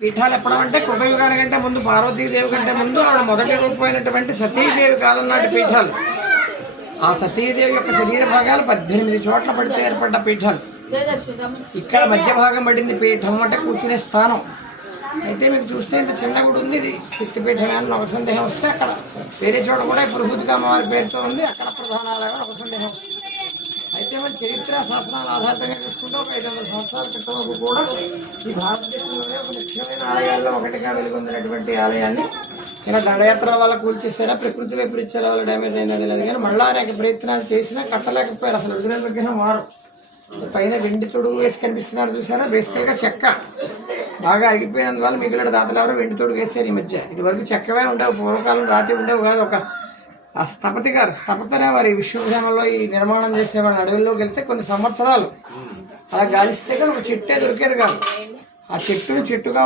పీఠాలు ఎప్పడం అంటే కృతయుగానికంటే ముందు పార్వతీదేవి కంటే ముందు ఆవిడ మొదటి రూపమైనటువంటి సతీదేవి కాలం నాటి పీఠాలు. ఆ సతీదేవి యొక్క శరీర భాగాలు 18 చోట్ల పడితే ఏర్పడ్డ పీఠాలు. ఇక్కడ మధ్య భాగం పడింది పీఠం అంటే కూర్చునే స్థానం. అయితే మీకు చూస్తే ఇంత చిన్న గుడి ఉంది, ఇది శక్తిపీఠం అని ఒక సందేహం వస్తే అక్కడ వేరే చోట కూడా పురుహూతిగా అమ్మవారి పేరుతో ఉంది, అక్కడ ప్రధానాలయం ఒక సందేహం వస్తుంది. అయితే మన చరిత్ర శాస్త్రాల ఆధారంగా చూసుకుంటే ఒక 500 సంవత్సరాల క్రితం కూడా ఈ భారతదేశంలోనే ఒక ముఖ్యమైన ఆలయాల్లో ఒకటిగా వెలుగొందినటువంటి ఆలయాన్ని ఇలా దండయాత్ర వల్ల కూల్చేస్తారా, ప్రకృతి వైపరీత్యాల వల్ల డ్యామేజ్ అయినది లేదు కానీ మళ్ళా అనేక ప్రయత్నాలు చేసినా కట్టలేకపోయారు. అసలు ఒరిజినల్ విగ్రహం వారు పైన వెండి తొడుగు వేసి కనిపిస్తున్నారు చూసారా, బేసికల్గా చెక్క బాగా అరిగిపోయినందువల్ల మిగిలిన దాతలు ఎవరు వెండి తొడుగు వేసారు ఈ మధ్య. ఇదివరకు చెక్కవే ఉండేవి, పూర్వకాలం రాతి ఉండేవి కాదు. ఒక ఆ స్థపతి గారు స్థపతనే వారి విశ్వవిద్యాలయంలో ఈ నిర్మాణం చేసేవాళ్ళు. అడవుల్లోకి వెళ్తే కొన్ని సంవత్సరాలు అలా గాలిస్తే కానీ ఒక చెట్టే దొరికేది కాదు. ఆ చెట్టును చెట్టుగా